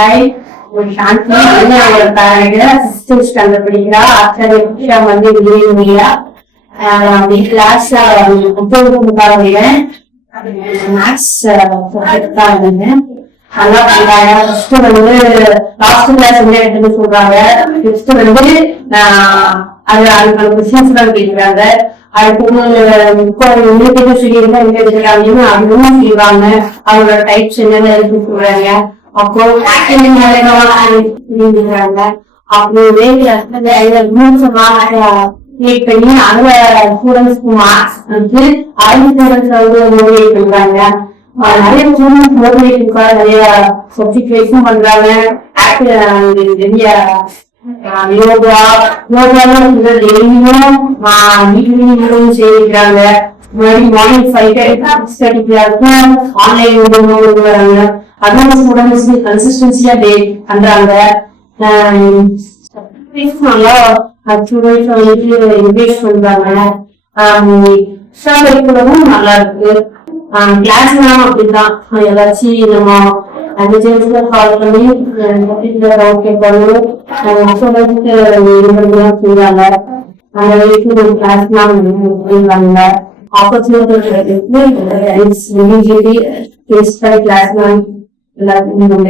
right? ஒரு சாந்தி standard படிக்கிறா. ஆச்சரிய வந்து இல்லையா கிளாஸ் முக்காடுவேன். மேக்ஸ் தான் இருந்தேன். நல்லா பண்றாங்க. ஃபர்ஸ்ட் வந்து லாஸ்ட் கிளாஸ் வந்து எடுத்துட்டு சொல்றாங்க. நெக்ஸ்ட் வந்து அது கொஸ்டின்ஸ் தான் கேட்கிறாங்க. அடுத்து சொல்லியிருந்தா என்ன எடுக்கிறாங்க அதுவும் செய்வாங்க. அவங்களோட டைப்ஸ் என்னென்ன இருக்குன்னு சொல்றாங்க. அப்போ பண்ணி அதுல ஸ்டூடெண்ட்ஸ்க்கு மார்க்ஸ் வந்து 6 ஸ்டூடெண்ட்ஸ் வந்து மோட்டிவேட் பண்றாங்க. நிறைய ஸ்டூடெண்ட்ஸ் மோட்டிவேஷனுக்காக நிறைய சப்ஜெக்ட் பண்றாங்க. யோகா யோகாவும் வீட்லயும் செய்யறாங்க. மார்னிங் 5:30 ஆன்லைன் வராங்க. அதுவும் ஸ்டூடெண்ட்ஸ் கன்சிஸ்டன்சியா பண்றாங்க. நல்லா ஸ்டூடெண்ட்ஸ் வந்து என்கரேஜ் பண்றாங்க. நல்லா இருக்கு. கிளாஸ்லாம் அப்படிதான் ஏதாச்சும் நம்ம எமர்ஜென்சியா கால் பண்ணி கேட்பாங்க. செய்வாங்க. அந்த வரைக்கும் கிளாஸ்லாம் பண்ணுவாங்க. ஆப்பர்ச்சுனிட்டி கிளாஸ்லாம் எல்லாத்துக்கும்